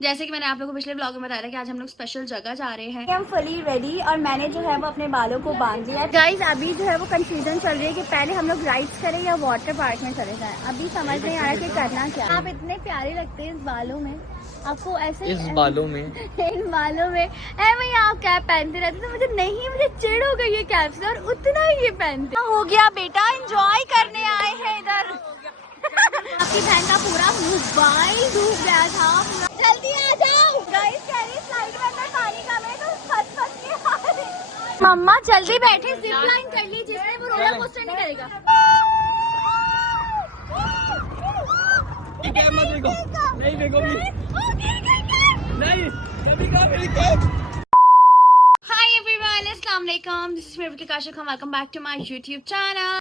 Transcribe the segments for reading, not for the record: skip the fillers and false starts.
जैसे कि मैंने आप लोगों को पिछले ब्लॉग में बताया था कि आज हम लोग स्पेशल जगह जा रहे हैं। हम फुली रेडी और मैंने जो है वो अपने बालों को बांध लिया। गाइस अभी जो है वो कंफ्यूजन चल रही है कि पहले हम लोग राइड्स करें या वाटर पार्क में चले जाएं। अभी समझ नहीं आ रहा कि करना क्या। आप इतने प्यारे लगते हैं इस बालों में, आपको ऐसे इस बालों में इन बालों में भैया आप कैप पहनते रहते तो मुझे चिढ़ हो गई है कैप से, और उतना ही ये पहनते हो गया। बेटा एंजॉय करने आए हैं इधर। आपकी बहन का पूरा मोबाइल डूब गया था। जल्दी आ जाओ गाइस, कह रही स्लाइड में अंदर पानी कम है तो फंस के आ रही। मम्मा जल्दी बैठे, जिप लाइन कर ली, जिससे वो रोलर कोस्टर नहीं करेगा। नहीं देखो Hi everyone, अस्सलाम वालेकुम, this is me Prakash Khan, welcome back to my YouTube channel.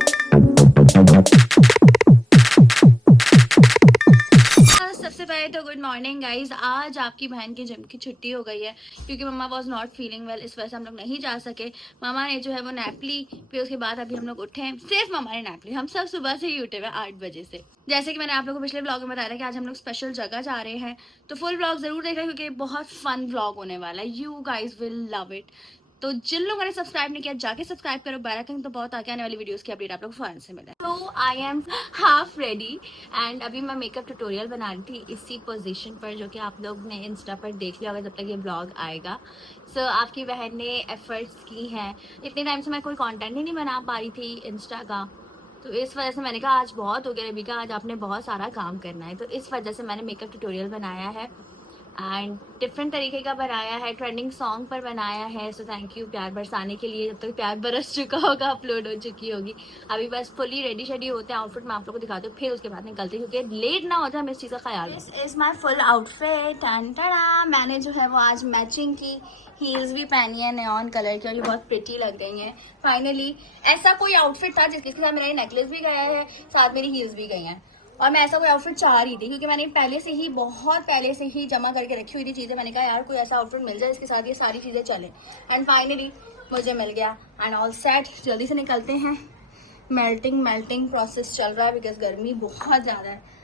सबसे पहले तो गुड मॉर्निंग गाइज। आज आपकी बहन की जिम की छुट्टी हो गई है क्योंकि मम्मा वॉज नॉट फीलिंग वेल, इस वजह से हम लोग नहीं जा सके। मामा ने जो है वो नैप ली, फिर उसके बाद अभी हम लोग उठे हैं। सिर्फ मम्मा ने नैप ली, हम सब सुबह से ही उठे हुए 8 बजे से। जैसे कि मैंने आप लोगों को पिछले ब्लॉग में बताया था कि आज हम लोग स्पेशल जगह जा रहे हैं, तो फुल ब्लॉग जरूर देख रहे हैं क्योंकि बहुत फन ब्लॉग होने वाला है। You guys will love it. तो जिन लोगों ने सब्सक्राइब नहीं किया जाके सब्सक्राइब करो, बेल आइकन तो बहुत आगे आने वाली वीडियोस की अपडेट आप लोग फौरन से मिले। तो I am half ready and अभी मैं मेकअप ट्यूटोरियल बना रही थी इसी पोजीशन पर, जो कि आप लोग ने इंस्टा पर देख लिया होगा जब तक ये ब्लॉग आएगा। सो आपकी बहन ने एफर्ट्स की हैं। इतने टाइम से मैं कोई कंटेंट ही नहीं बना पा रही थी इंस्टा का, तो इस वजह से मैंने कहा आज बहुत हो गया रबिका, आज आपने बहुत सारा काम करना है। तो इस वजह से मैंने मेकअप ट्यूटोरियल बनाया है एंड डिफरेंट तरीके का बनाया है, ट्रेंडिंग सॉन्ग पर बनाया है। सो थैंक यू प्यार बरसाने के लिए। जब तक प्यार बरस चुका होगा, अपलोड हो चुकी होगी। अभी बस फुली रेडी शेडी होते हैं, आउटफिट मैं आप लोगों को दिखाती हूँ, फिर उसके बाद निकलते हैं क्योंकि लेट ना हो जाए, हमें इस चीज़ का ख्याल। This is my full outfit. मैंने जो है वो आज मैचिंग की हील्स भी पहनी है नेऑन कलर की और ये बहुत प्रिटी लग गई हैं। फाइनली ऐसा कोई आउटफिट था जिसके साथ मेरा नेकलेस भी गया है, साथ मेरी हील्स भी गई हैं, और मैं ऐसा कोई आउटफिट चाह रही थी क्योंकि मैंने पहले से ही बहुत पहले से ही जमा करके रखी हुई थी चीज़ें। मैंने कहा यार कोई ऐसा आउटफिट मिल जाए इसके साथ ये सारी चीज़ें चलें, एंड फाइनली मुझे मिल गया एंड ऑल सेट। जल्दी से निकलते हैं। मेल्टिंग प्रोसेस चल रहा है बिकॉज गर्मी बहुत ज़्यादा है।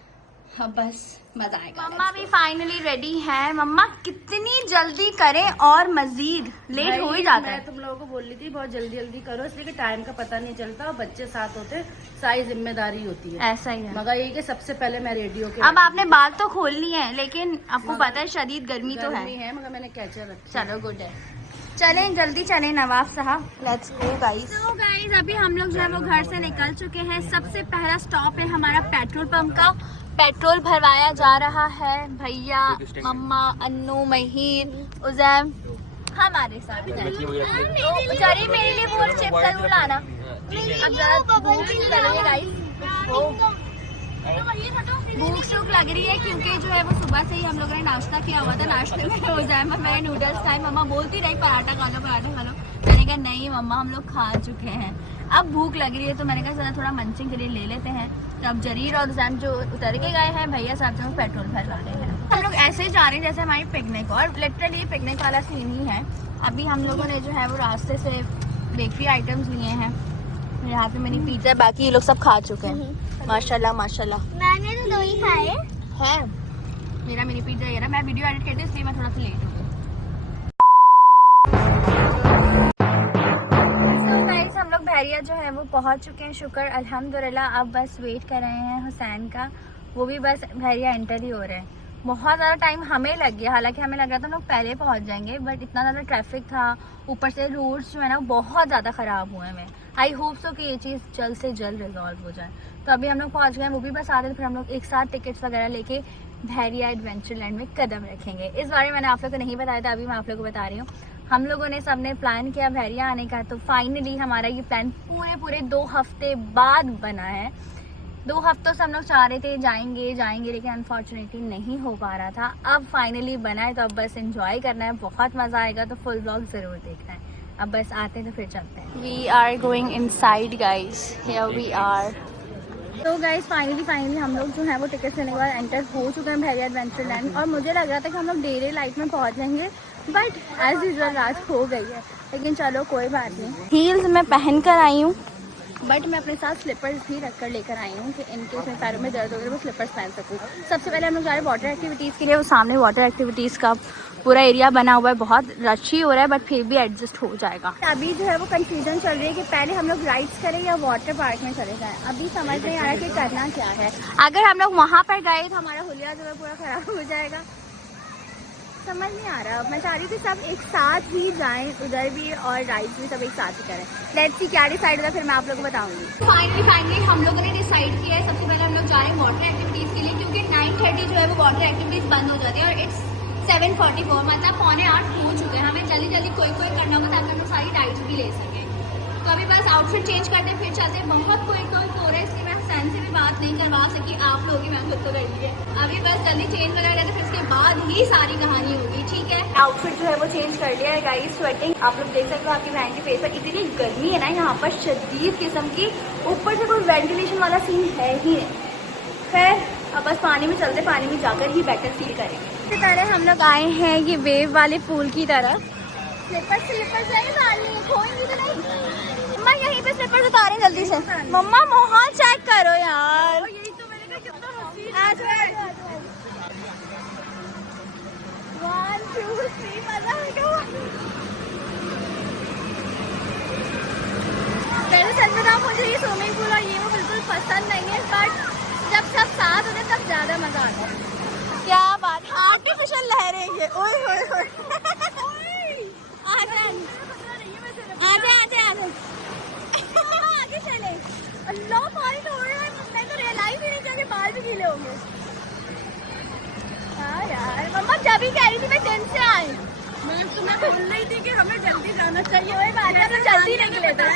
अब बस मजा आएगा। मम्मा भी फाइनली रेडी है। मम्मा कितनी जल्दी करें और मजीद लेट हो ही जाता है। मैं तुम लोगों को बोल रही थी बहुत जल्दी करो, इसलिए कि टाइम का पता नहीं चलता और बच्चे साथ होते सारी जिम्मेदारी होती है। ऐसा ही है, मगर ये कि सबसे पहले मैं रेडी होके अब आपने बाल तो खोल लिए हैं लेकिन आपको पता है शदीद गर्मी तो है। मगर मैंने कैचर रखी। चलो गुड है, चलें जल्दी चलें नवाब साहब, लेट्स गो गाइस। तो गाइस अभी हम लोग जो है वो घर से निकल चुके हैं। सबसे पहला स्टॉप है हमारा पेट्रोल पंप का। पेट्रोल भरवाया जा रहा है। भैया, मम्मा, अन्नू, महीर, उजैम हमारे साथ। तो जरी मेरे लिए वो चिप्स जरूर लाना। अब जरा भूख लग रही है गाइस, भूख सूख लग रही है क्योंकि जो है वो सुबह से ही हम लोगों ने नाश्ता किया हुआ था। नाश्ते में हो जाए मैंने नूडल्स खाए। मम्मा बोलती रही पराठा खा लो पराठा खा लो, मैंने कहा नहीं मम्मा हम लोग खा चुके हैं, अब भूख लग रही है तो मैंने कहा जरा थोड़ा मंचिंग के लिए ले लेते हैं। तो अब जरीर और जैम जो उतर के गए हैं, भैया साहब जो पेट्रोल भरवा रहे हैं। हम लोग ऐसे ही जा रहे हैं जैसे हमारी पिकनिक, और लिटरली पिकनिक वाला सीन ही है। अभी हम लोगों ने जो है वो रास्ते से बेकरी आइटम्स लिए हैं। यहाँ पे मेरी पिज्जा, बाकी ये लोग सब खा चुके हैं। माशाल्लाह माशाल्लाह। मैंने तो 2 ही खाए हैं। मेरा मिनी पिज्जा ये रहा। मैं वीडियो एडिट करती हूँ इसलिए मैं थोड़ा सा लेट हूँ। हम लोग बहरिया जो है वो पहुँच चुके हैं, शुक्र अल्हम्दुलिल्लाह। अब बस वेट कर रहे हैं हुसैन का, वो भी बस बहरिया एंटर ही हो रहे हैं। बहुत ज़्यादा टाइम हमें लग गया, हालांकि हमें लग रहा था हम लोग पहले पहुंच जाएंगे, बट इतना ज़्यादा ट्रैफिक था, ऊपर से रोड्स जो है ना बहुत ज़्यादा ख़राब हुए हैं। आई होप सो कि ये चीज़ जल्द से जल्द रिजॉल्व हो जाए। तो अभी हम लोग पहुंच गए, वो भी बस आ रहे थे। फिर हम लोग एक साथ टिकट्स वगैरह लेके बहरिया एडवेंचर लैंड में कदम रखेंगे। इस बारे में मैंने आप लोग को नहीं बताया था, अभी मैं आप लोग को बता रही हूँ। हम लोगों ने सबने प्लान किया बहरिया आने का, तो फाइनली हमारा ये प्लान पूरे 2 हफ्ते बाद बना है। 2 हफ्तों से हम लोग चाह रहे थे जाएंगे लेकिन अनफॉर्चुनेटली नहीं हो पा रहा था। अब फाइनली बना है, तो अब बस एंजॉय करना है, बहुत मज़ा आएगा। तो फुल व्लॉग ज़रूर देखना है। अब बस आते हैं तो फिर चलते हैं। We are going inside guys, here we are. तो गाइस फाइनली हम लोग जो है वो टिकट लेने के बाद एंटर हो चुके हैं बहरिया एडवेंचर लैंड। और मुझे लग रहा था कि हम लोग डेरे लाइट में पहुंच जाएंगे, बट एज यूजुअल रात हो गई है। लेकिन चलो कोई बात नहीं। हील्स मैं पहन कर आई हूँ, बट मैं अपने साथ स्लीपर्स भी रख कर लेकर आई हूँ कि इनके उसमें पैरों में दर्द वगैरह वो स्लीपर्स पहन सकूँ। सबसे पहले हम लोग जा रहे हैं वाटर एक्टिविटीज़ के लिए। वो सामने वाटर एक्टिविटीज़ का पूरा एरिया बना हुआ है, बहुत रश ही हो रहा है बट फिर भी एडजस्ट हो जाएगा। अभी जो है वो कंफ्यूजन चल रही है कि पहले हम लोग राइड्स करें या वाटर पार्क में चले जाएं। अभी समझ नहीं आ रहा कि करना क्या है। अगर हम लोग वहाँ पर गए तो हमारा हुलिया जो है पूरा ख़राब हो जाएगा, समझ नहीं आ रहा। मैं चाह रही थी सब एक साथ ही जाएं, उधर भी और राइड्स भी सब एक साथ ही करें। लेट्स सी क्या डिसाइड होगा, फिर मैं आप लोगों को बताऊंगी। फाइनली हम लोगों ने डिसाइड किया है सबसे पहले हम लोग जा रहे हैं वाटर एक्टिविटीज़ के लिए, क्योंकि 9:30 जो है वो वाटर एक्टिविटीज़ बंद हो जाती है और इट्स 7:44 मतलब 7:45 हो चुके हैं। हमें जल्दी जल्दी कोई करना होगा ताकि हम लोग सारी राइड्स भी ले सकें। तो अभी बस आउटफिट चेंज करते हैं फिर चलते हैं। बहुत कोई हो रहा है इसलिए मैं सैन से भी बात नहीं करवा सकी, आप लोग ही मैं खुद को कर ली है। अभी बस जल्दी चेंज वगैरह करते फिर उसके बाद ही सारी कहानी होगी, ठीक है। आउटफिट जो है वो चेंज कर लिया है गाइस। स्वेटिंग आप लोग देख सकते हो आपकी बहन के फेस पर। इतनी गर्मी है ना यहाँ पर शदीद किस्म की, ऊपर से कोई वेंटिलेशन वाला सीन है ही नहीं। खैर अब बस पानी में चलते, पानी में जाकर ही बेटर फील करेंगे। इससे पहले हम लोग आए हैं ये वेव वाले पूल की तरफ। स्लीपर्स नहीं डालनी, खोएंगी तो नहीं। मम्मा यहीं पे स्लीपर्स उतारें जल्दी से। मम्मा माहौल चेक करो यार। यही तो मैंने कहा कितना हसीन। आ जाओ 1 2 3 मजा आएगा। पहले सच बताऊं मुझे ये स्विमिंग पूल और ये वो बिल्कुल पसंद नहीं है, बट जब सब साथ होते तब ज्यादा मजा आता है। क्या बात, आर्टिफिशियल लहरें ये। ओए होए होए आगे चले। अल्लाह पानी तो उड़ रहा है, मैं तो रियलाइज ही नहीं किया कि बाल भी गीले होंगे। हाँ यार मम्मा जब ही कह रही थी मैं दिन से आई, मैं तुम्हें बोल रही थी कि हमें जल्दी जाना चाहिए। वही बात है, तो जल्दी निकले थे।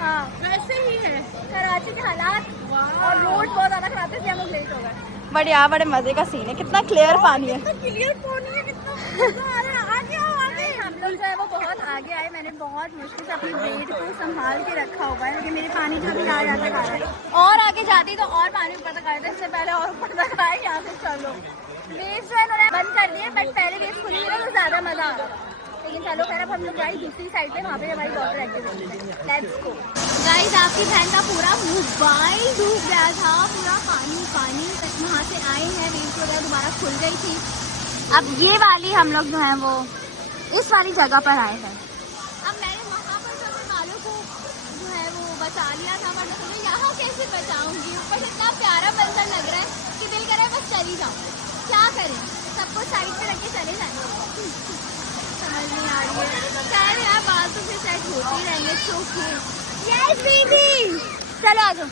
हाँ वैसे ही है कराची के हालात और रोड बहुत ज्यादा खराब थे, हम लोग लेट हो गए। बट यहाँ बड़े मजे का सीन है, कितना क्लियर पानी है, क्लियर पानी है, कितना मजा आ रहा है। आगे हम लोग जो है वो बहुत आगे आए। मैंने बहुत मुश्किल से अपनी वेट को संभाल के रखा हुआ है क्योंकि मेरे पानी जो भी आ जाता आ रहा है। और आगे जाती तो और पानी ऊपर तक आया था, इससे पहले और ऊपर तक आए। यहाँ से चलो वेव जो है उन्होंने बंद कर दिए, बट पहले वेव खुली हुई तो ज्यादा मजा आ रहा। लेकिन चलो खैर अब हम लोग गए दूसरी साइड पे, वहाँ पे हमारी वाटर एक्टिविटी है। Let's go guys. आपकी बहन का पूरा मोबाइल डूब गया था, पूरा पानी वहाँ से आए हैं, वेव वगैरह दोबारा खुल गई थी। अब ये वाली हम लोग जो है वो इस वाली जगह पर आए हैं। अब मैंने वहाँ पर सब वालों को जो है वो बचा लिया था, बट मुझे यहाँ कैसे बचाऊंगी। ऊपर से इतना प्यारा मंजर लग रहा है कि दिल कर रहा है बस चली जाऊँ। क्या करें, सबको साइड पे रख के चले जाएंगे। समझ नहीं आ रही है। खैर यार बात तो फिर सेट होती रहेंगे। यस दीदी चलो आ जाओ।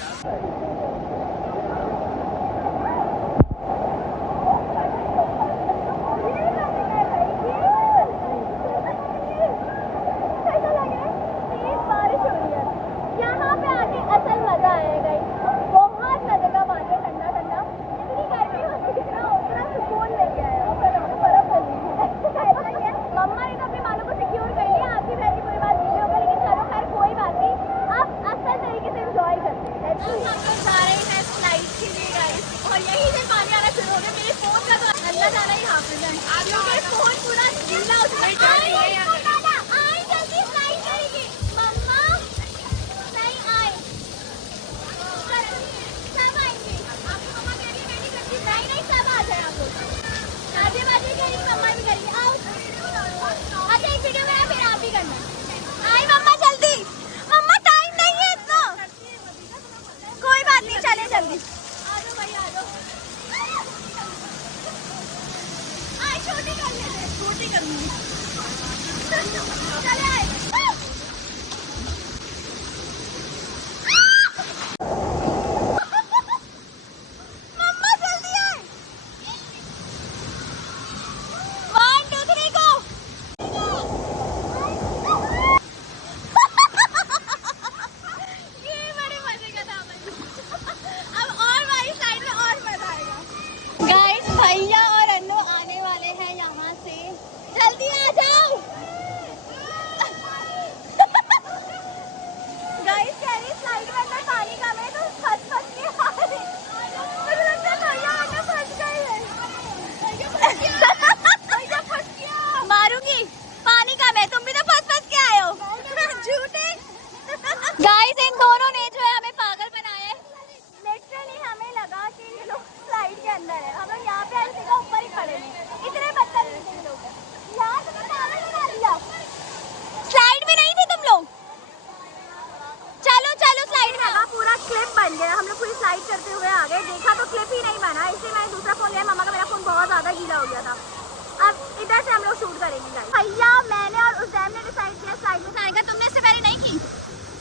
अब इधर से हम लोग शूट करेंगे गाइस। भैया मैंने और उज़ैम ने डिसाइड किया स्लाइड में जाएगा। तुमने इससे पहले नहीं की?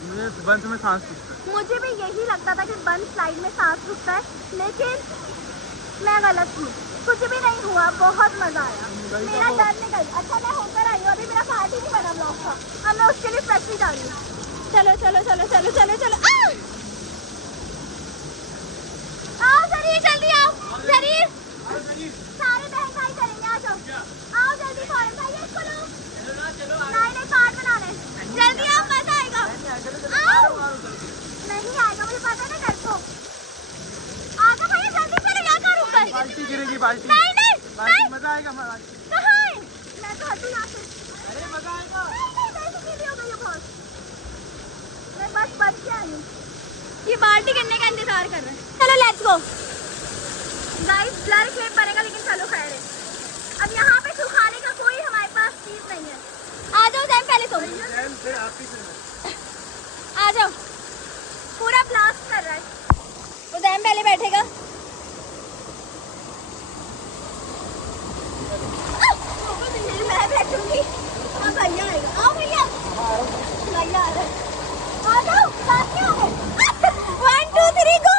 मुझे बंद में सांस रुकता है। मुझे भी यही लगता था कि बंद स्लाइड में सांस रुकता है, लेकिन मैं गलत थी, कुछ भी नहीं हुआ, बहुत मजा आया, मेरा डर निकल। अच्छा मैं होकर आई हूँ, अभी मेरा पार्ट ही नहीं बना ब्लॉग का, अब मैं उसके लिए प्रैक्टिस डाल रही हूँ। चलो चलो चलो चलो चलो चलो आओ जरीर, जल्दी आओ जरीर, सारे बहन भाई करेंगे, आ जाओ, आओ जल्दी फौरन भाई, इसको लो, नहीं पार्ट बनाने, जल्दी आओ, मजा आएगा, आओ, नहीं आएगा मुझे पता है ना, घर को आगे भैया जल्दी चले, यहाँ का ऊपर बाल्टी गिरेगी, बाल्टी। नहीं नहीं मजा आएगा, मजा आएगा। कहाँ है? मैं तो हटू यहाँ से। अरे मजा आएगा। नहीं, मैं तो गीली हो गई हूँ बहुत। मैं बस बच के आई हूँ। ये बाल्टी गिरने का इंतजार कर रहे हैं। चलो let's go. Guys blur shape बनेगा, लेकिन चलो खैर है। अब यहाँ पे सुखाने का कोई हमारे पास चीज नहीं है। आ जाओ जैम, पहले तुम आ जाओ। पूरा ब्लास्ट कर रहा है तो जैम पहले बैठेगा। मैं बैठूंगी, भैया आएगा। आओ भैया, भैया आ रहे हैं, आ जाओ, साथ में आ गए। 1 2 3 गो।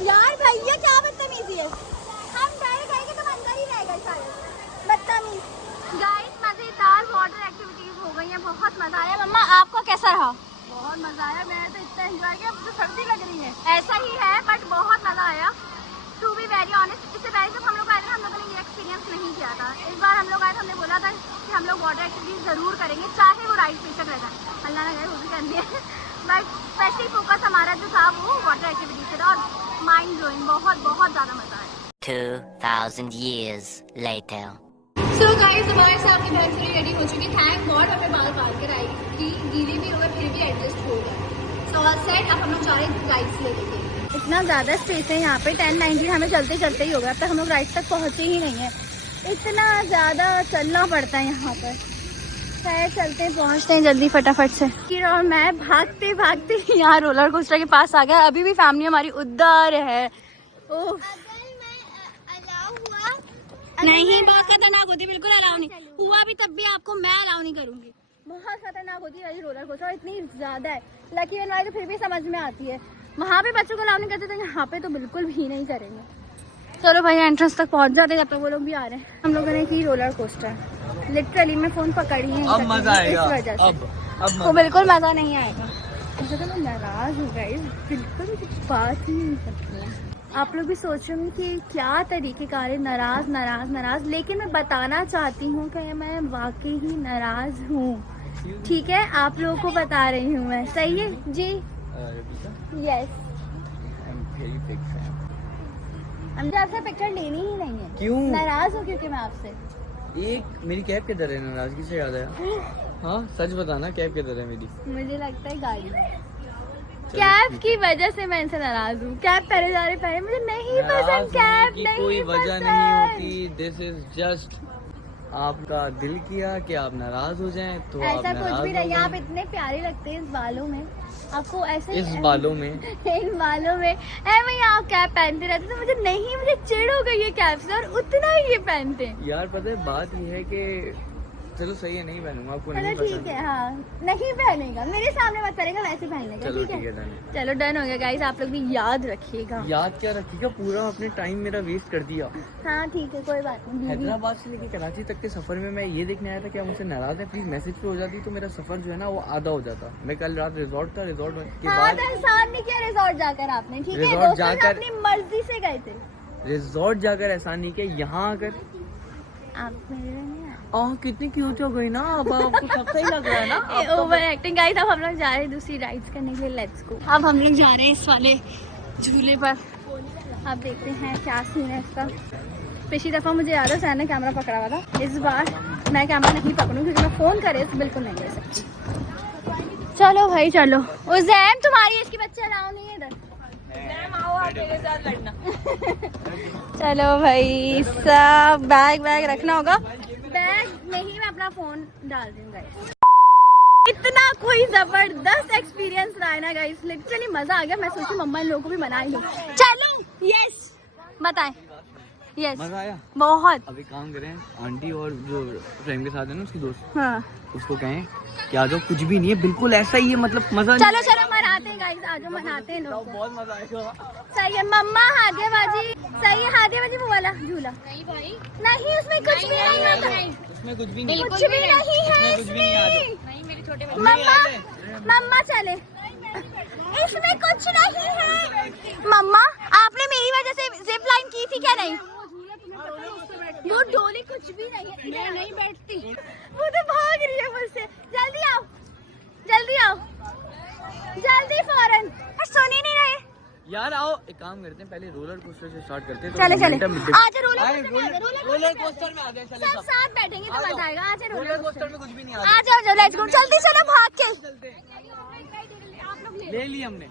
यार भैया क्या बदतमीजी है, हम डर गए कि तुम अंदर ही रह गए शायद, बदतमीज। गाइस मजेदार वाटर एक्टिविटीज हो गई हैं, बहुत मजा आया। मम्मा आपको कैसा रहा? बहुत मजा आया, मैं तो इतना एंजॉय किया, मुझे सर्दी लग रही है। ऐसा ही है, बट बहुत मजा आया। टू बी वेरी ऑनेस्ट, इससे पहले जब हम लोग आए थे हम लोगों ने ये एक्सपीरियंस नहीं किया था। इस बार हम लोग आए थे, हमने बोला था कि हम लोग वाटर एक्टिविटीज जरूर करेंगे, चाहे वो राइड बेशक रहता है, अल्लाह ना करे वो भी कर दिए, बट स्पेशली फोकस हमारा जो था वो वाटर एक्टिविटीज से था, और माइंड ब्लोइंग, बहुत बहुत ज़्यादा मजा आया। 2000 years later. सो गाइस हमारे साथ आपकी बहन से रेडी हो चुकी, थैंक गॉड हमें बाल काट कर आई थी, गीली भी होगा फिर भी एडजस्ट हो गया। सो ऑल सेट, अब हम लोग सारे राइड्स ले लेंगे। इतना ज़्यादा स्पेस है यहाँ पे, 10-19 हमें चलते चलते ही हो गया, अब तक हम लोग राइड तक पहुँचे ही नहीं है, इतना ज़्यादा चलना पड़ता है यहाँ पर। शायद चलते पहुँचते हैं जल्दी फटाफट से। फिर और मैं भागते भागते यहाँ रोलर कोस्टर के पास आ गया, अभी भी फैमिली हमारी उधर है। ओह नहीं, बहुत खतरनाक होती, बिल्कुल अलाउ नहीं हुआ भी, तब भी आपको मैं अलाउ नहीं करूँगी, बहुत खतरनाक होती है रोलर कोस्टर, और इतनी ज़्यादा है। लकी वन वाली तो फिर भी समझ में आती है, वहाँ पे बच्चों को अलाउ नहीं करते, तो यहाँ पे तो बिल्कुल भी नहीं करेंगे। चलो भैया एंट्रेंस तक पहुँच जाते हैं, जब तक वो लोग भी आ रहे हैं। हम लोगों ने की रोलर कोस्टर, लिटरली मैं फ़ोन पकड़ी है अब मजा आएगा, इस वजह से। अब वो बिल्कुल मज़ा नहीं आएगा। ऐसा तो मैं नाराज़ हूँ गाइस, बिल्कुल बात ही नहीं करती हूँ। आप लोग भी सोच रहे होंगे कि क्या तरीक़ेकार है, नाराज़ नाराज़ नाराज़, लेकिन मैं बताना चाहती हूँ कि मैं वाकई ही नाराज़ हूँ, ठीक है? आप लोगों को बता रही हूँ मैं, सही है जी? यस, मुझे आपसे पिक्चर लेनी ही नहीं है। क्यों? नाराज़ हूँ क्योंकि मैं आपसे। एक मेरी कैब किधर है, नाराजगी से याद आया। हाँ सच बताना, कैब किधर है मेरी? मुझे लगता है गाड़ी, कैब की वजह से मैं इनसे नाराज हूँ। कैब पहले जा रहे पहले, मुझे नहीं पसंद कैब, की नहीं कोई वजह पसंद। नहीं होती, दिस इज जस्ट आपका दिल किया कि आप नाराज हो जाएं तो आप ऐसा कुछ नाराज भी हो नहीं, आप गए। इतने प्यारे लगते हैं इस बालों में, आपको ऐसे इस बालों में इन बालों में मैं यहाँ कैप पहनते रहते, तो मुझे नहीं, मुझे चिढ़ हो गई है कैप से, और उतना ही ये पहनते हैं। यार पता है बात ये है कि चलो सही है, नहीं पहनूंगा, आपको चलो नहीं ठीक पसंद। है, हाँ नहीं पहनेगा, मेरे सामने मत करेगा, वैसे पहन लेगा। चलो ठीक ठीक है है डन। चलो डन हो गया गाइस, आप लोग भी याद रखिएगा। याद क्या रखिएगा, पूरा आपने टाइम मेरा वेस्ट कर दिया। हाँ ठीक है, कोई बात नहीं। हैदराबाद से लेके कराची तक के सफर में मैं ये देखने आया था कि आप मुझसे नाराज है, प्लीज मैसेज पे हो जाती तो मेरा सफर जो है ना वो आधा हो जाता। मैं कल रात रिजॉर्ट था, रिजॉर्ट के हाँ बाद तो एहसान नहीं किया रिजॉर्ट जाकर आपने, ठीक है, रिजॉर्ट दोस्तों से जाकर- अपनी मर्जी से गए थे रिजॉर्ट जाकर एहसान नहीं किया, यहाँ आकर आप। मेरे नहीं आए। कितनी क्यूट हो गई ना, अब आपको सब सही लग रहा है ना। Over acting guys. अब हम लोग जा रहे हैं दूसरी राइड्स करने के लिए, लेट्स गो। अब हम लोग जा रहे हैं इस वाले झूले पर, अब देखते हैं क्या सीन है इसका। पिछली दफ़ा मुझे याद है सैन ने कैमरा पकड़ा हुआ था, इस बार मैं कैमरा नहीं पकड़ूँ क्योंकि मैं फ़ोन करे तो बिल्कुल नहीं ले सकती। चलो भाई चलो। उज़ैम तुम्हारी इसकी बच्चे अलाउ नहीं है इधर। चलो भाई सब बैग रखना होगा, बैग में ही मैं अपना फोन डाल दूंगा। इतना कोई जबरदस्त एक्सपीरियंस रहा है ना गाइस, लिटरली मजा आ गया। मैं सोची मम्मा इन लोगों को भी मना ही लूं। चलो यस बताएं। यस मजा आया बहुत। अभी काम करें, आंटी और जो फ्रेंड के साथ है ना उसकी दोस्त, हाँ उसको कहें कि आ जाओ, कुछ भी नहीं है, बिल्कुल ऐसा ही है, मतलब मजा चलो चलो मनाते हैं गाइस, आज मनाते हैं लोग। बहुत मजा आएगा। सही है मम्मा, हाथेबाजी सही है, हाथेबाजी वो वाला झूला नहीं, उसमें कुछ भी नहीं होता, उसमें कुछ भी नहीं, कुछ भी नहीं है कुछ भी नहीं, आ जाओ। इसमें। मम्मा मम्मा चले, इसमें कुछ नहीं है। मम्मा आपने मेरी वजह से जिप लाइन की थी क्या? नहीं, वो डोली कुछ भी नहीं है, मैं नहीं बैठती, वो तो भाग रही है मुझसे। जल्दी आओ जल्दी आओ जल्दी, फौरन। सुन ही नहीं रहे यार आओ, एक काम करते हैं, पहले रोलर कोस्टर से स्टार्ट करते हैं। चले चले momentum मिलते- आजा रोलर कोस्टर में आ जाए, चले सब साथ बैठेंगे तो मजा आएगा। आजा रोलर कोस्टर में कुछ भी नहीं आ आ जाओ लेट्स गो, जल्दी चलो भाग के। ले ली हमने,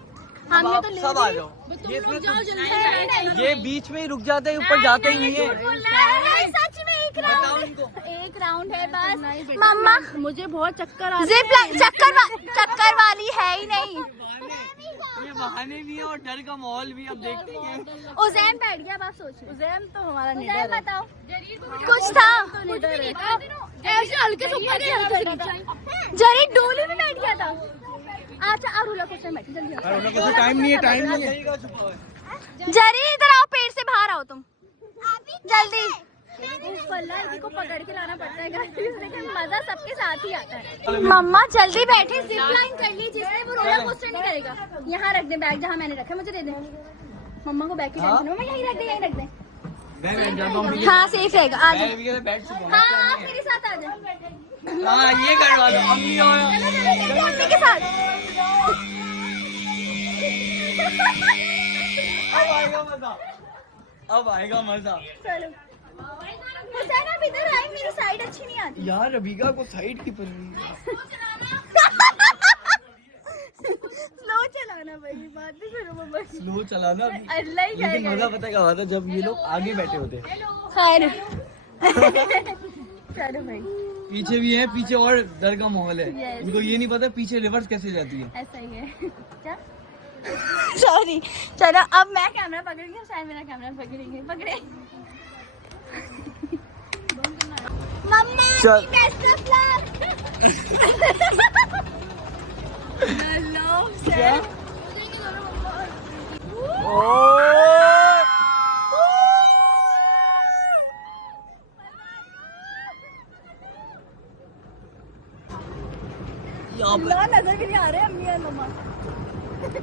हमने आप तो ले सब ली। आ जाओ। ये इसमें नहीं, ये बीच में ही रुक जाते हैं, ऊपर जाते ही नहीं है। नहीं, सच में एक बताओ राउंड, इनको। एक राउंड है बस। मम्मा मुझे बहुत चक्कर आ जिप लाइन चक्कर वाली है ही नहीं। ये बहाने भी है और डर का माहौल भी, अब देखते हैं। उज़ैम बैठ गया, अब आप सोचिए। उज़ैम तो हमारा उज़ैम लीडर है। बताओ कुछ था, ऐसे हल्के से ऊपर जरी डोली में बैठ गया था। अच्छा अब रोलर कोस्टर में बैठ, जल्दी आओ। टाइम नहीं है, टाइम नहीं है। जरी इधर आओ, पेड़ से बाहर आओ तुम जल्दी। फल्ला को पकड़ के लाना पड़ता है लेकिन मजा सबके साथ ही आता है। मम्मा जल्दी बैठे, जिप लाइन कर ली, जिससे वो रोलर कोस्टर नहीं करेगा। यहाँ रख दे बैग, जहाँ मैंने रखा मुझे दे दे। मम्मा को बैग की टेंशन है, मम्मा यहीं रख दे, यहीं रख दे। मैं बैठ जाता हूँ। हाँ सेफ रहेगा, आ जाओ। मैं बैठ चुका हूँ। हाँ आप मेरे साथ आ जाओ। हाँ ये करवा दो, अम्मी और मम्मी के साथ। अब आएगा मजा, अब आएगा मजा। चलो हुसैन आप इधर आए, मेरी साइड अच्छी नहीं आती। यार रबीका को साइड की पड़ी। स्लो चलाना भाई, बात भी करो मम्मा। स्लो चलाना, अल्लाह ही लेकिन जाएगा। मजा पता क्या हुआ था जब ये लोग आगे बैठे होते, खैर चलो भाई, पीछे भी है, पीछे और डर का माहौल है। Yes. इनको ये नहीं पता पीछे रिवर्स कैसे जाती है। ऐसा ही है क्या? सॉरी चलो अब मैं कैमरा पकड़ूंगी, शायद मेरा कैमरा पकड़ेंगे, पकड़े। मम्मा चल। Best of luck. Hello sir. Allah नजर भी नहीं आ रहे अम्मी और मम्मा।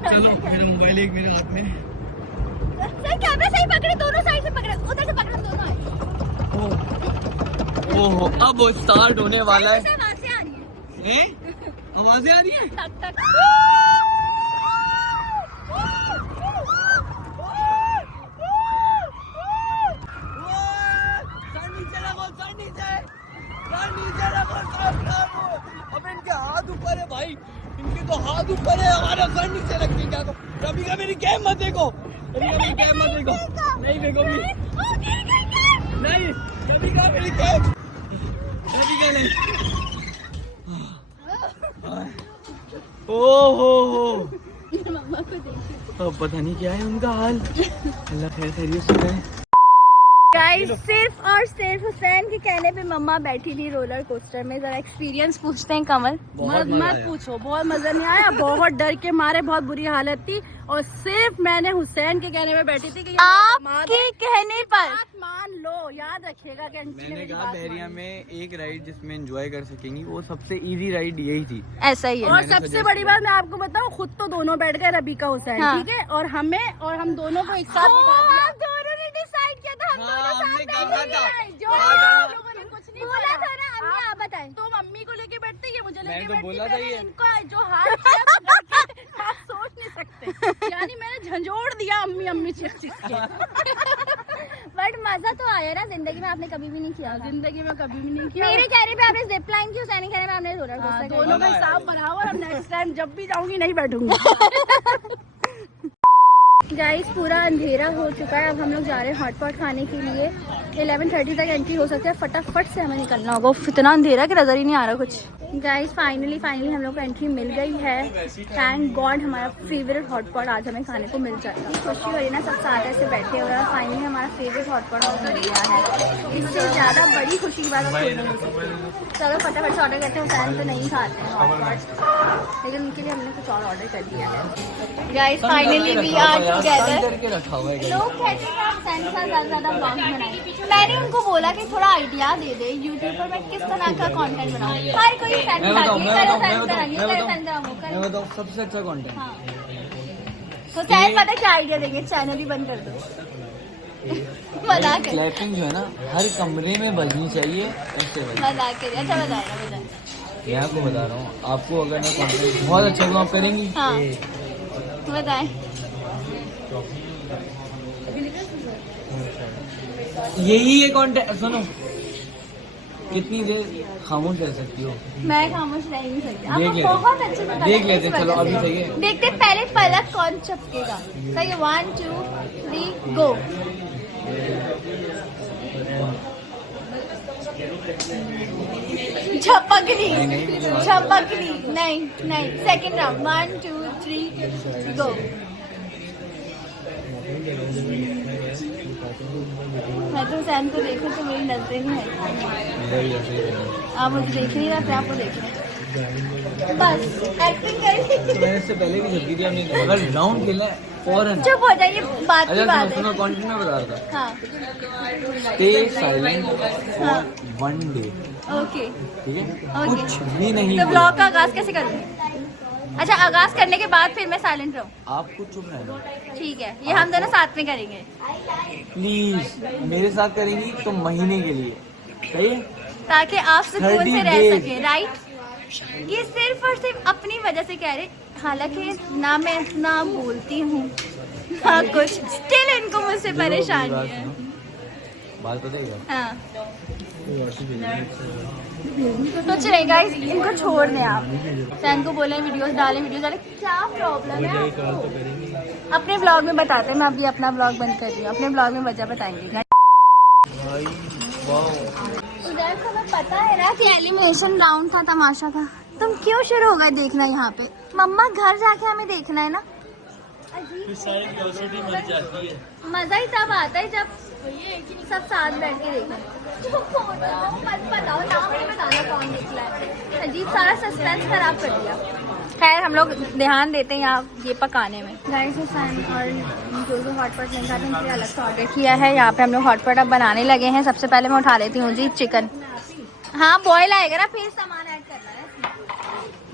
चलो मेरा मोबाइल एक मेरे हाथ में। सर कैमरा सही पकड़े, दोनों साइड से पकड़े, उधर से पकड़े दोनों आए। ओहो अब वो स्टार्ट होने वाला है। आवाज़ें आ रही हैं। आवाजें आ रही है। टक टक। सर नीचे रखो, सर नीचे, सर नीचे रखो, अब इनके हाथ ऊपर है भाई, इनके तो हाथ ऊपर है, हमारा सर नीचे रख के क्या को। रबीका मेरी गेम मत देखो, रबीका मेरी गेम मत देखो, नहीं देखो नहीं, रबीका मेरी गेम, रबीका नहीं। ओहो मम्मा को देखिए। अब पता नहीं क्या है उनका हाल, अल्लाह खैर खैरियत से रहे। गाइस सिर्फ और सिर्फ हुसैन के कहने पे मम्मा बैठी थी रोलर कोस्टर में। जरा एक्सपीरियंस पूछते हैं कमल। मत पूछो, बहुत मजा नहीं आया, बहुत डर के मारे बहुत बुरी हालत थी। और सिर्फ मैंने हुसैन के कहने पे बैठी थी कि ये आपके कहने पर बात मान लो, याद रखिएगा कि आंटी ने मैंने मेरी कहा बात बहरिया में एक राइड जिसमें एंजॉय कर सकेंगी, वो सबसे इजी राइड यही थी। ऐसा ही है। और सबसे बड़ी बात मैं आपको बताऊं, खुद तो दोनों बैठ गए, रबीका हुसैन, हाँ। ठीक है, और हम दोनों को एक साथ बिठा दिया। आप दोनों ने डिसाइड किया था, हम हाँ, दोनों हमने साथ कहा बैठेंगे। था। जो हाँ, आप लोगों ने कुछ नहीं बोला था ना, अम्मी आप बताएं। तुम अम्मी को लेके बैठते, ये मुझे मैंने लेके तो बैठती। बोला था मैंने ये। इनको जो हाल किया था करके, आप सोच नहीं सकते। यानी मैंने झंझोड़ दिया अम्मी अम्मी चीख के। बट मजा तो आया ना, जिंदगी में आपने कभी भी नहीं किया था। जिंदगी में कभी भी नहीं किया। मेरे कहने पे आपने जिप लाइन की, हुसैन के कहने पे आपने रोलर हाँ, कोस्टर दोनों का हिसाब बनाओ और नेक्स्ट टाइम जब भी जाऊंगी नहीं बैठूंगी। गाइस पूरा अंधेरा हो चुका है, अब हम लोग जा रहे हैं हॉटपॉट खाने के लिए। 11:30 तक एंट्री हो सकती है, फटाफट से हमें निकलना होगा। इतना अंधेरा कि नजर ही नहीं आ रहा कुछ। गाइस फाइनली हम लोग को एंट्री मिल गई है। थैंक गॉड, हमारा फेवरेट हॉटपॉट आज हमें खाने को मिल जाएगा। खुशी हो रही ना, सब साथ ऐसे बैठे हुए हैं। फाइनली हमारा फेवरेट हॉटपॉट मिल गया है। इससे ज़्यादा बड़ी खुशी की बात और कोई नहीं हो सकती। चलो फटाफट से ऑर्डर करते हैं। हुसैन तो नहीं खाते हैं हॉटपॉट, लेकिन उनके लिए हमने कुछ और ऑर्डर कर दिया है। Guys finally we are together. करके रखा हुआ है। लोग कहते हैं कि आप हुसैन के साथ ज़्यादा ब्लॉग बनाएं। मैंने उनको बोला कि थोड़ा आइडिया दे दे यूट्यूब पर मैं किस तरह का कंटेंट बनाऊं। हर कोई हुसैन मैं बताऊं करो। सबसे अच्छा कंटेंट। हाँ हुसैन पता क्या आइडिया देंगे, चैनल ही बंद कर दो। मजाक कर क्लैपिंग जो है ना हर कमरे में बजनी चाहिए, ऐसे बजे। मजाक करिए। अच्छा बताए। मैं आपको बता रहा हूँ, आपको अगर मैं कंटेंट बहुत अच्छा तो आप करेंगी। हाँ बताएं। यही है कंटेंट। सुनो, कितनी देर खामोश रह सकती हो? मैं खामोश रह नहीं सकती। देख आपको लेते। बहुत अच्छे से पता देख है लेते, इस चलो, वजह अभी से। सही है। देखते पहले पलक कौन चपकेगा। सही है, 1 2 3 गो। झपकनी नहीं सेकंड राउंड 1 2 3 गो। मैं तो हुसैन को देखूं तो मेरी नजरें नहीं है। आप मुझे देख नहीं रहे, आपको देख रहे हैं। बस एक्टिंग करें। मैंने इससे पहले भी झपकी थी, हमने अगर राउंड खेला है फौरन। चुप हो जाइए, बात की अच्छा बात सुनो, है। कंटेंट में बता रहा था। हाँ स्टे साइलेंट हाँ। फॉर 1 डे, ओके ठीक है? ओके। कुछ भी नहीं तो बोलना। ब्लॉग का आगाज कैसे करूँ? अच्छा आगाज करने के बाद फिर मैं साइलेंट रहूँ? आपको चुप रहना। ठीक है, ये हम दोनों साथ में करेंगे। प्लीज मेरे साथ करेंगी तो महीने के लिए, सही है? ताकि आप सुकून 30 से रह days। सके, राइट? ये सिर्फ और सिर्फ अपनी वजह से कह रहे, हालांकि ना मैं इतना बोलती हूँ हाँ कुछ, स्टिल इनको मुझसे परेशानी है। बात पता है हाँ कुछ नहीं गाइस, इनको छोड़ दें आप। सैन को बोले वीडियोस डालें, क्या प्रॉब्लम है आपको? अपने ब्लॉग में बताते हैं। मैं अभी अपना ब्लॉग बंद कर रही हूँ, अपने ब्लॉग में वजह बताएंगे। उधर को हमें पता है ना कि एलिमिनेशन राउंड था, तमाशा था। तुम क्यों शुरू हो गए देखना यहाँ पे? मम्मा घर जाके हमें देखना है ना। मजा ही तब आता है जब सब साथ बैठ के देखें। बताओ नाम नहीं बताना कौन निकला है। अजीब सारा सस्पेंस खराब कर दिया। खैर हम लोग ध्यान देते हैं यहाँ ये पकाने में। गाइस और जो हॉटपॉट नहीं खाते उनके अलग से ऑर्डर किया है। यहाँ पे हम लोग हॉटपॉट अब बनाने लगे हैं। सबसे पहले मैं उठा लेती हूँ जी चिकन। हाँ बॉयल आएगा ना, फिर सामान ऐड करना है।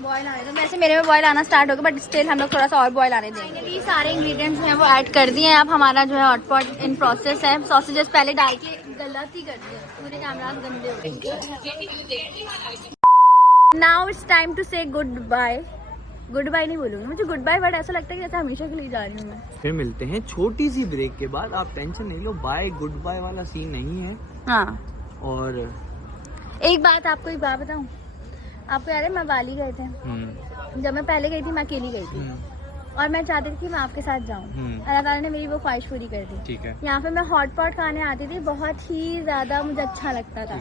बॉयल आने तो वैसे मेरे में बॉयल आना स्टार्ट होगा, बट स्टिल हम लोग थोड़ा सा और बॉयल आने देंगे। ये सारे इंग्रेडिएंट्स हैं वो ऐड कर दिए हैं। अब हमारा जो है हॉटपॉट इन प्रोसेस है। सॉसेजेस पहले डाल के गलत ही कर दिए, पूरे कैमरा गंदे हो गए। नाउ इट्स टाइम टू से गुड बाय। गुड बाय नहीं बोलूँगी, मुझे गुड बाय वर्ड ऐसा लगता है कि जैसे हमेशा के लिए जा रही हूँ मैं। फिर मिलते हैं छोटी सी ब्रेक के बाद। आप टेंशन नहीं लो, बाय गुड बाय वाला सीन नहीं है। हाँ और एक बात आपको एक बात बताऊँ, आपको याद है मैं बाली गए थे, जब मैं पहले गई थी मैं अकेली गई थी और मैं चाहती थी मैं आपके साथ जाऊँ। अल्लाह ताला ने मेरी वो ख्वाहिश पूरी कर दी। ठीक है, यहाँ पे मैं हॉटपॉट खाने आती थी, बहुत ही ज्यादा मुझे अच्छा लगता था।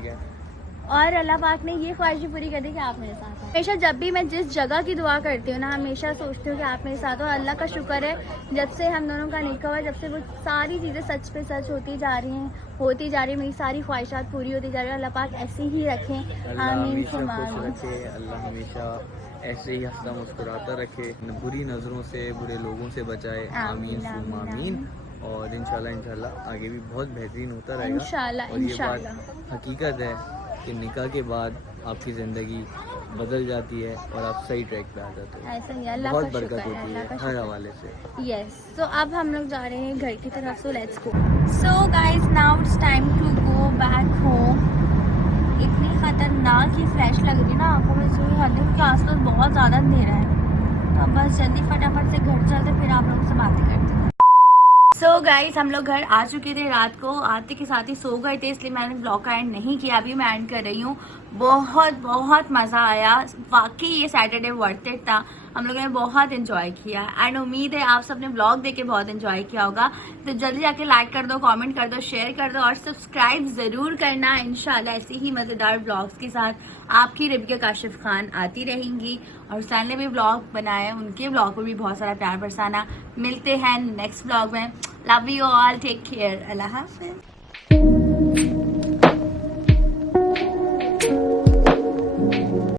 और अल्लाह पाक ने ये ख्वाहिश पूरी कर दी कि आप मेरे साथ हैं। हमेशा जब भी मैं जिस जगह की दुआ करती हूँ ना, हमेशा सोचती हूँ कि आप मेरे साथ हो। अल्लाह का शुक्र है जब से हम दोनों का निकाह हुआ, जब से वो सारी चीज़ें सच पे सच होती जा रही हैं, होती जा रही है, मेरी सारी ख्वाहिशात पूरी होती जा रही है। अल्लाह पाक ऐसे ही रखें, आमीन सुम्मा आमीन। अल्लाह हमेशा ऐसे ही हंसता मुस्कुराता रखे, बुरी नज़रों से, बुरे लोगों से बचाए, आमीन सुम्मा आमीन। और इंशाल्लाह आगे भी बहुत बेहतरीन होता रहेगा। इंशाल्लाह और ये इंशाल्लाह। बात हकीकत है कि निकाह के बाद आपकी ज़िंदगी बदल जाती है और आप सही ट्रैक पे आ जाते हो। ऐसा ही अल्लाह बहुत का बरकत शुक्र है, होती अल्लाह है का हर शुक्र। हवाले से। यस, तो अब हम लोग जा रहे हैं घर की तरफ। So let's go. So guys now it's time to go back home. इतनी खतरनाक ही फ्लैश लग रही है ना आंखों में, इसलिए हल्के के आसपास बहुत ज़्यादा अंधेरा है। तो अब बस जल्दी फटाफट से घर चलते, फिर आप लोगों से बातें करते हैं। सो गाइस हम लोग घर आ चुके थे, रात को आते के साथ ही सो गए थे, इसलिए मैंने ब्लॉग का एंड नहीं किया। अभी मैं एंड कर रही हूँ। बहुत बहुत मज़ा आया, वाकई ये सैटरडे वर्थ इट था। हम लोगों ने बहुत इन्जॉय किया एंड उम्मीद है आप सबने ब्लॉग देख के बहुत इन्जॉय किया होगा। तो जल्दी जाके लाइक कर दो, कमेंट कर दो, शेयर कर दो और सब्सक्राइब ज़रूर करना। इंशाल्लाह ऐसे ही मज़ेदार ब्लॉग्स के साथ आपकी रबिया काशिफ खान आती रहेंगी। और हुसैन ने भी ब्लॉग बनाए, उनके ब्लॉग पर भी बहुत सारा प्यार बरसाना। मिलते हैं नेक्स्ट ब्लॉग में। Love you all, take care, Allah हाफ़िज़।